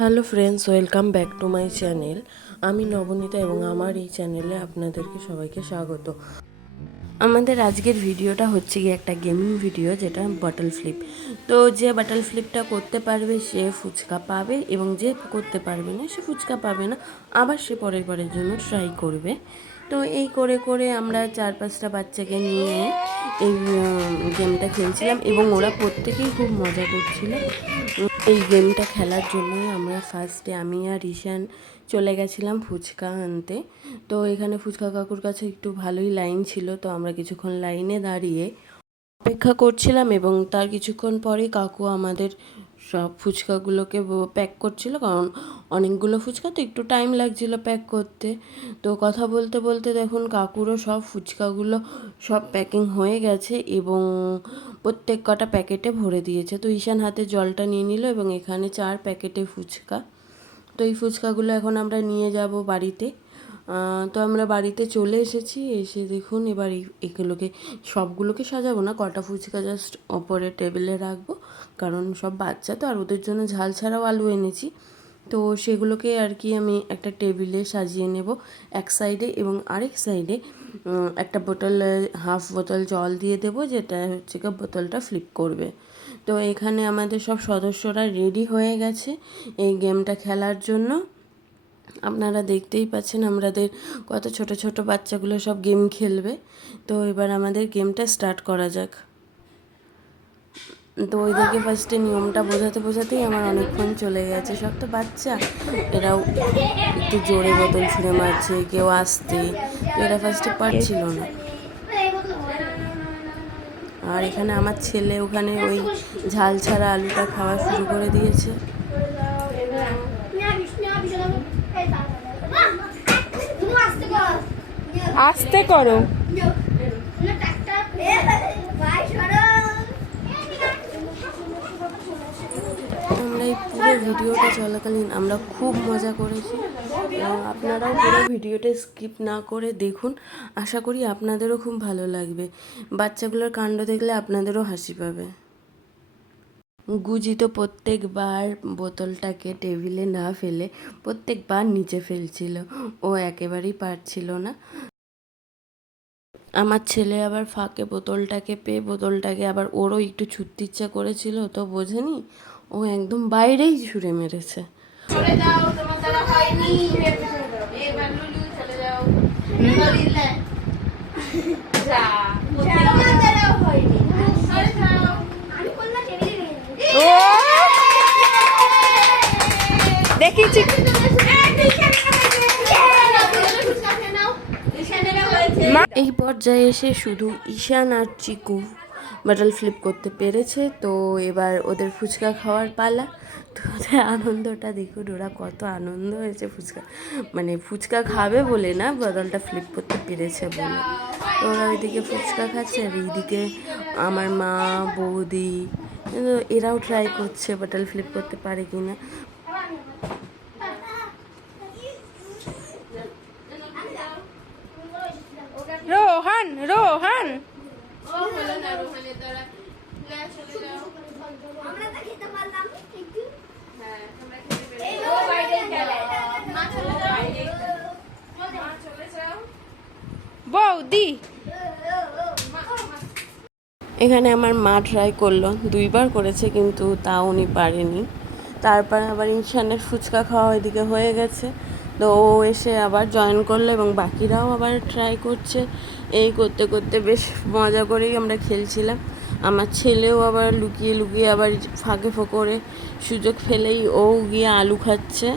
Hello friends, welcome back to my channel. আমি নবনীতা এবং আমার এই চ্যানেলে আপনাদেরকে সবাইকে স্বাগত। আমাদের আজকের ভিডিওটা হচ্ছে গিয়ে একটা গেমিং ভিডিও, যেটা বাটল ফ্লিপ তো যে বাটল ফ্লিপটা করতে পারবে, সে ফুচকা পাবে এবং যে করতে পারবে না, সে ফুচকা পাবে না। আবার সে পরের পরের জন্য ট্রাই করবে। তো এই করে করে আমরা চার পাঁচটা বাচ্চাকে নিয়ে এই গেমটা খেলছিলাম এবং ওরা প্রত্যেকেই খুব মজা করছিল। এই গেমটা খেলার জন্যই আমরা ফার্স্টে আমি আর ঈশান চলে গেছিলাম ফুচকা আনতে। তো এখানে ফুচকা কাকুর কাছে একটু ভালোই লাইন ছিল, তো আমরা কিছুক্ষণ লাইনে দাঁড়িয়ে অপেক্ষা করছিলাম এবং তার কিছুক্ষণ পরে কাকু আমাদের সব ফুচকাগুলোকে প্যাক করছিল, কারণ অনেকগুলো ফুচকা তো একটু টাইম লাগছিল প্যাক করতে। তো কথা বলতে বলতে দেখুন, কাকুরও সব ফুচকাগুলো সব প্যাকিং হয়ে গেছে এবং প্রত্যেক কটা প্যাকেটে ভরে দিয়েছে। তো ঈশান হাতে জলটা নিয়ে নিল এবং এখানে চার প্যাকেটে ফুচকা। তো এই ফুচকাগুলো এখন আমরা নিয়ে যাব বাড়িতে। তো আমরা বাড়িতে চলে এসেছি, এসে দেখুন এবার এগুলোকে সবগুলোকে সাজাবো না, কটা ফুচকা জাস্ট ওপরে টেবিলে রাখব। কারণ সব বাচ্চা তো, আর ওদের জন্য ঝাল ছাড়াও আলু এনেছি। তো সেগুলোকে আর কি আমি একটা টেবিলে সাজিয়ে নেব। এক সাইডে এবং আরেক সাইডে একটা বোতল, হাফ বোতল জল দিয়ে দেবো, যেটা হচ্ছে কি বোতলটা ফ্লিপ করবে। তো এখানে আমাদের সব সদস্যরা রেডি হয়ে গেছে এই গেমটা খেলার জন্য। আপনারা দেখতেই পাচ্ছেন আমাদের কত ছোট ছোট বাচ্চাগুলো সব গেম খেলবে। তো এবার আমাদের গেমটা স্টার্ট করা যাক। তো ওইদেরকে ফার্স্টে নিয়মটা বোঝাতে বোঝাতেই আমার অনেকক্ষণ চলে গেছে। সব তো বাচ্চা। এরাও একটু জোরে বোতল ছুঁড়ে মারছে কেউ আসতে তো এরা ফার্স্টে পারছিল না। আর এখানে আমার ছেলে ওখানে ওই ঝাল ছাড়া আলুটা খাওয়া শুরু করে দিয়েছে। আস্তে করো। পুরো ভিডিওটা চলাকালীন আমরা খুব মজা করেছি। আপনারাও পুরো ভিডিওটা স্কিপ না করে দেখুন। আশা করি আপনাদেরও খুব ভালো লাগবে। বাচ্চাগুলোর কাণ্ড দেখলে আপনাদেরও হাসি পাবে। গুজি তো প্রত্যেকবার বোতলটাকে টেবিলে না ফেলে প্রত্যেকবার নিচে ফেলছিল। ও একেবারেই পারছিল না। আমার ছেলে আবার ফাঁকে বোতলটাকে পেয়ে বোতলটাকে আবার ওরও একটু ছুটতে ইচ্ছা করেছিল, তো বোঝেনি। ও একদম বাইরেই ছুঁড়ে মেরেছে। চলে যাও তোমার দ্বারা হয়নি। এবার লুলু চলে যাও। যা। তোমার দ্বারা হয়নি। সরে যাও। আমি বললাম টেবিলে ও! দেখেছি। এই পর্যায়ে এসে শুধু ঈশান আর চিকু বাটল ফ্লিপ করতে পেরেছে। তো এবার ওদের ফুচকা খাওয়ার পালা। তো ওদের আনন্দটা দেখুন, ওরা কত আনন্দ হয়েছে ফুচকা। মানে ফুচকা খাবে বলে না, বদলটা ফ্লিপ করতে পেরেছে বলে। তো ওরা ওইদিকে ফুচকা খাচ্ছে আর এইদিকে আমার মা, বৌদি এরাও ট্রাই করছে বাটল ফ্লিপ করতে পারে কি না রোহান রোহান ও হলো না রোহানের দ্বারা না চলে যাও আমরা তো খেতে পারলাম একটু হ্যাঁ তোমরা খেতে পেরেছ ও বাইরে খেলে মা চলে যাও মা চলে যাও বৌদি মা মা এখানে আমার মা ট্রাই করল, দুইবার করেছে কিন্তু তা উনি পারেনি। তারপর আবার ইনশানের ফুচকা খাওয়া ওইদিকে হয়ে গেছে। তো ও এসে আবার জয়েন করল এবং বাকিরাও আবার ট্রাই করছে। এই করতে করতে বেশ মজা করেই আমরা খেলছিলাম। আমার ছেলেও আবার লুকিয়ে লুকিয়ে আবার ফাঁকে ফোকরে সুযোগ ফেলেই ও গিয়ে আলু খাচ্ছে।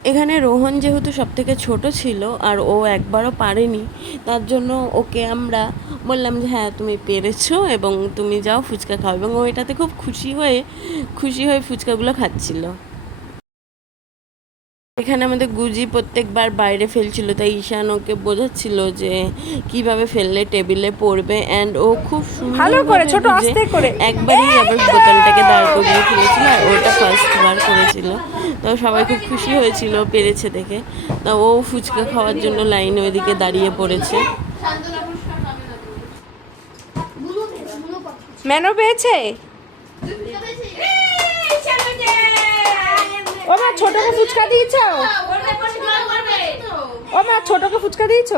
এখানে রোহন যেহেতু সব থেকে ছোটো ছিল আর ও একবারও পারেনি, তার জন্য ওকে আমরা বললাম যে হ্যাঁ তুমি পেরেছ এবং তুমি যাও ফুচকা খাও। এবং ও এটাতে খুব খুশি হয়ে খুশি হয়ে ফুচকাগুলো খাচ্ছিল। এখানে আমাদের গুজি প্রত্যেকবার বাইরে ফেলছিল তাই ঈশান ওকে বোঝাচ্ছিল যে কীভাবে ফেললে টেবিলে পড়বে অ্যান্ড ও খুব ভালো করে, ছোট আস্তে করে। একবারই আবার বোতলটাকে দাঁড় করিয়ে ফেলেছিল আর ওটা ফার্স্ট বার করেছিল। তো সবাই খুব খুশি হয়েছিল পেরেছে দেখে। তা ও ফুচকা খাওয়ার জন্য লাইনে ওইদিকে দাঁড়িয়ে পড়েছে। বুনো পেয়েছে, বুনো পাচ্ছে। ম্যানো পেয়েছে তুই ফুচকা পেয়েছিস? ও মা ছোটকে ফুচকা দিয়েছ? ও মা ছোটকে ফুচকা দিয়েছ।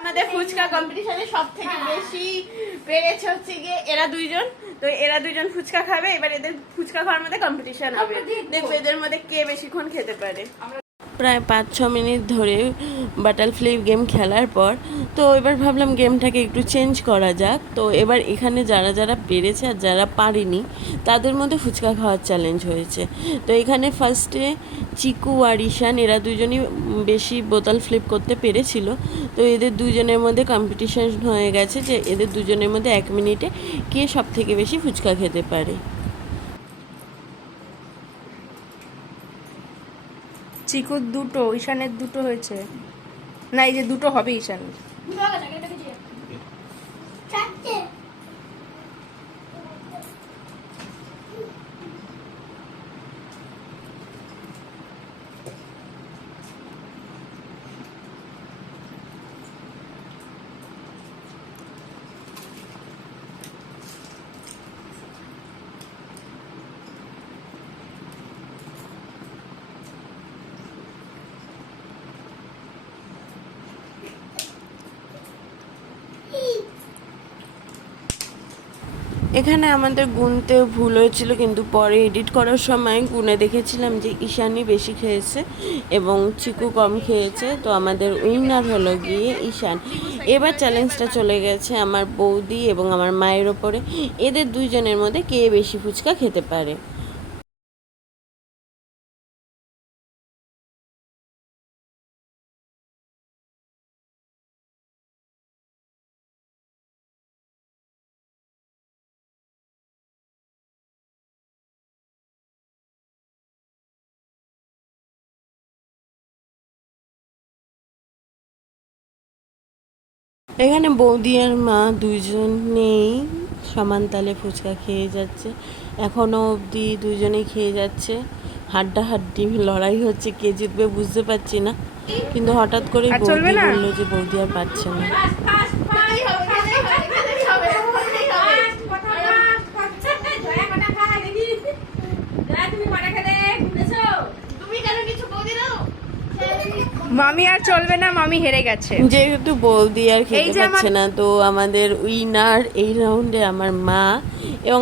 আমাদের ফুচকা কম্পিটিশনে সব থেকে বেশি পেরেছে হচ্ছে গিয়ে এরা দুইজন। তো এরা দুইজন ফুচকা খাবে এবার এদের ফুচকা খাওয়ার মধ্যে কম্পিটিশন হবে। দেখব এদের মধ্যে কে বেশিক্ষণ খেতে পারে। প্রায় পাঁচ, ছ মিনিট ধরে বাটাল ফ্লিপ গেম খেলার পর। তো এবার ভাবলাম গেমটাকে একটু চেঞ্জ করা যাক। তো এবার এখানে যারা যারা পেরেছে আর যারা পারেনি, তাদের মধ্যে ফুচকা খাওয়ার চ্যালেঞ্জ হয়েছে। তো এখানে ফার্স্টে চিকু আর ঈশান, এরা দুজনই বেশি বোতল ফ্লিপ করতে পেরেছিল। তো এদের দুজনের মধ্যে কম্পিটিশন হয়ে গেছে যে এদের দুজনের মধ্যে এক মিনিটে কে সব থেকে বেশি ফুচকা খেতে পারে। চিকুর দুটো ঈশানের দুটো হয়েছে। না এই যে দুটো হবে ঈশানের। এখানে আমাদের গুনতে ভুল হয়েছিল, কিন্তু পরে এডিট করার সময় গুনে দেখেছিলাম যে ঈশানি বেশি খেয়েছে এবং চিকু কম খেয়েছে। তো আমাদের উইনার হলো গিয়ে ঈশান। এবার চ্যালেঞ্জটা চলে গেছে আমার বৌদি এবং আমার মায়ের ওপরে। এদের দুইজনের মধ্যে কে বেশি ফুচকা খেতে পারে? এখানে বৌদি আর মা দুজনেই সমান তালে ফুচকা খেয়ে যাচ্ছে। এখনও অবধি দুজনেই খেয়ে যাচ্ছে। হাড্ডা হাড্ডি লড়াই হচ্ছে কে জিতবে বুঝতে পারছি না। কিন্তু হঠাৎ করে বৌদি বলল যে বৌদি আর পাচ্ছে না খেতেই হবে, খেতেই হবে, খেতেই হবে, খেতেই হবে। তুমি কেন কিছু বৌদি দাও মামি আর চলবে না মামি হেরে গেছে। যেহেতু বৌদি আর খেতে পারছে না তো আমাদের উইনার এই রাউন্ডে আমার মা এবং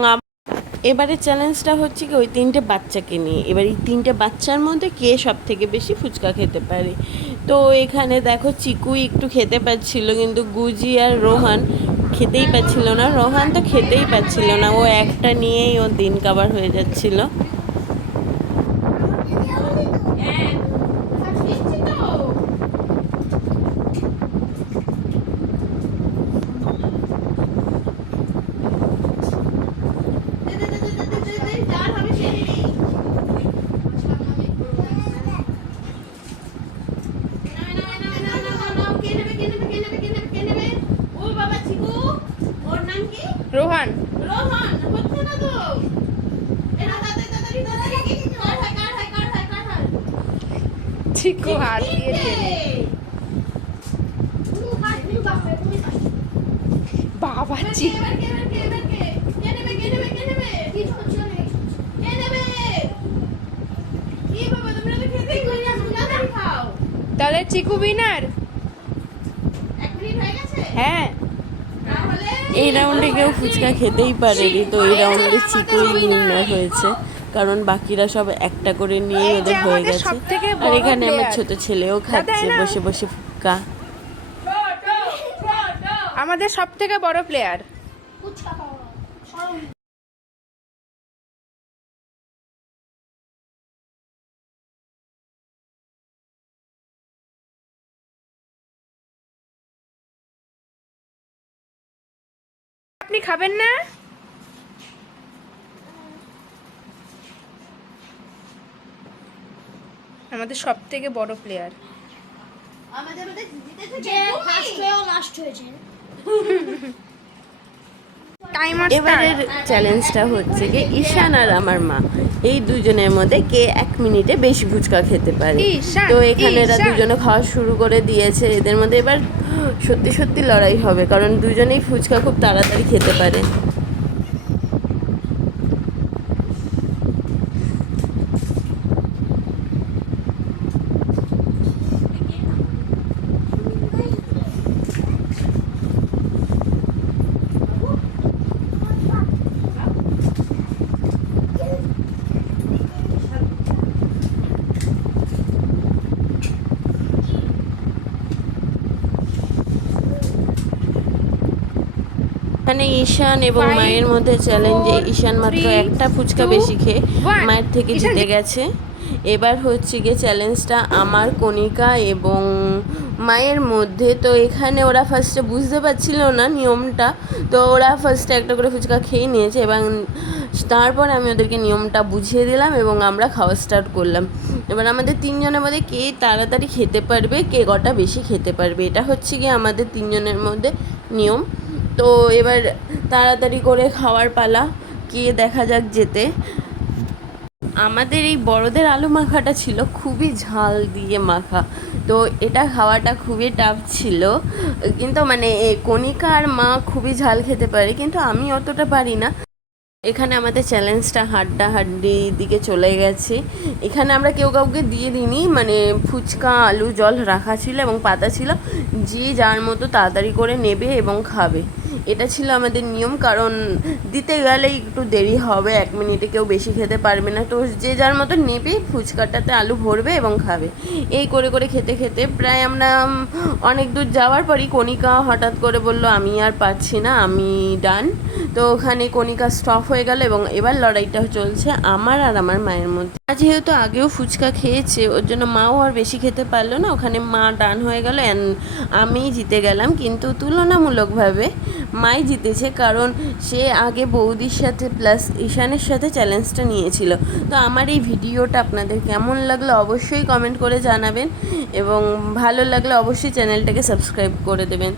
এবারে চ্যালেঞ্জটা হচ্ছে কি ওই তিনটে বাচ্চাকে নিয়ে। এবার এই তিনটে বাচ্চার মধ্যে কে সব থেকে বেশি ফুচকা খেতে পারে? তো এখানে দেখো চিকুই একটু খেতে পাচ্ছিল কিন্তু গুজি আর রোহান খেতেই পাচ্ছিল না। রোহান তো খেতেই পাচ্ছিল না ও একটা নিয়েই ও দিন কাবার হয়ে যাচ্ছিল দিচ্ছি তো দে, দে, দে, দে, দে, দে, দে, যার হবে সে নিবি। নাও, নাও, নাও, নাও, নাও, নাও, নাও, কে নেবে, কে নেবে, কে নেবে, কে নেবে, কে নেবে? ও বাবা চিকু, ওর নাম কি? রোহান রোহন, হচ্ছে না তো। এ না, তাড়াতাড়ি, তাড়াতাড়ি, তাড়াতাড়ি। কার হয়, কার হয়, কার হয়, কার হয়? চিকু হাত দিয়েছে তিনটে। বুনো ফার্স্ট, বুনো ফার্স্ট, তুমি ফার্স্ট। বাবা এবার কে, চিকু এবার কে, এবার কে, এবার কে? কে নেবে, কে নেবে, কে নেবে? কি ছোট ছিল না, এই ছোট ছিল। কে নেবে? কি বাবা, তোমরা তো খেতেই পারো না, তাড়াতাড়ি খাও। তাহলে চিকু মিনিট হয়ে এই রাউন্ডে কেউ ফুচকা খেতেই পারেনি তো এই রাউন্ডে চিকুই উইনার হয়েছে কারণ বাকিরা সব একটা করে নিয়ে ওদের হয়ে গেছে আর এখানে আমার। ছোট ছেলেও খাচ্ছে। বসে বসে ফুচকা আমাদের সব থেকে বড় প্লেয়ার। আপনি খাবেন না? আমাদের সব থেকে বড় প্লেয়ার যে ফার্স্ট হয়েও লাস্ট হয়েছে। এবারের চ্যালেঞ্জটা হচ্ছে কি ঈশান আর আমার মা এই দুজনের মধ্যে কে এক মিনিটে বেশি ফুচকা খেতে পারে? তো এখানে এরা দুজনে খাওয়া শুরু করে দিয়েছে। এদের মধ্যে এবার সত্যি সত্যি লড়াই হবে কারণ দুজনেই ফুচকা খুব তাড়াতাড়ি খেতে পারে। এখানে ঈশান এবং মায়ের মধ্যে চ্যালেঞ্জে ঈশান মাত্র একটা ফুচকা বেশি খেয়ে মায়ের থেকে জিতে গেছে। এবার হচ্ছে গিয়ে চ্যালেঞ্জটা আমার কণিকা এবং মায়ের মধ্যে। তো এখানে ওরা ফার্স্টে বুঝতে পারছিল না নিয়মটা। তো ওরা ফার্স্টে একটা করে ফুচকা খেয়ে নিয়েছে এবং তারপর আমি ওদেরকে নিয়মটা বুঝিয়ে দিলাম এবং আমরা খাওয়া স্টার্ট করলাম। এবার আমাদের তিনজনের মধ্যে কে তাড়াতাড়ি খেতে পারবে কে কটা বেশি খেতে পারবে এটা হচ্ছে গিয়ে আমাদের তিনজনের মধ্যে নিয়ম। তো এবার তাড়াতাড়ি করে খাওয়ার পালা কে দেখা যাক যেতে। আমাদের এই বড়দের আলু মাখাটা ছিল খুবই ঝাল দিয়ে মাখা। তো এটা খাওয়াটা খুবই টাফ ছিল। কিন্তু মানে কণিকা আর মা খুবই ঝাল খেতে পারে, কিন্তু আমি অতটা পারি না। এখানে আমাদের চ্যালেঞ্জটা হাড্ডা হাড্ডি দিকে চলে গেছে। এখানে আমরা কেউ কাউকে দিয়ে দিইনি মানে ফুচকা, আলু, জল রাখা ছিল এবং পাতা ছিল। যে যার মতো তাড়াতাড়ি করে নেবে এবং খাবে। এটা ছিল আমাদের নিয়ম, কারণ দিতে গেলেই একটু দেরি হবে, এক মিনিটে কেউ বেশি খেতে পারবে না। তো যে যার মতো নেবে, ফুচকাটাতে আলু ভরবে এবং খাবে। এই করে করে খেতে খেতে প্রায় আমরা অনেক দূর যাওয়ার পরই কণিকা হঠাৎ করে বলল, আমি আর পাচ্ছি না, আমি ডান। তো ওখানে কণিকা স্টপ হয়ে গেল এবং এবার লড়াইটা চলছে আমার আর আমার মায়ের মধ্যে। যেহেতু আগেও ফুচকা খেয়েছে, ওর জন্য মাও আর বেশি খেতে পারল না। ওখানে মা ডান হয়ে গেল অ্যান্ড আমি জিতে গেলাম। কিন্তু তুলনামূলকভাবে মাই জিতেছে কারণ সে আগে বৌদির সাথে প্লাস ঈশানের সাথে চ্যালেঞ্জটা নিয়েছিল। তো আমার এই ভিডিওটা আপনাদের কেমন লাগল অবশ্যই কমেন্ট করে জানাবেন এবং ভালো লাগলে অবশ্যই চ্যানেলটাকে সাবস্ক্রাইব করে দেবেন।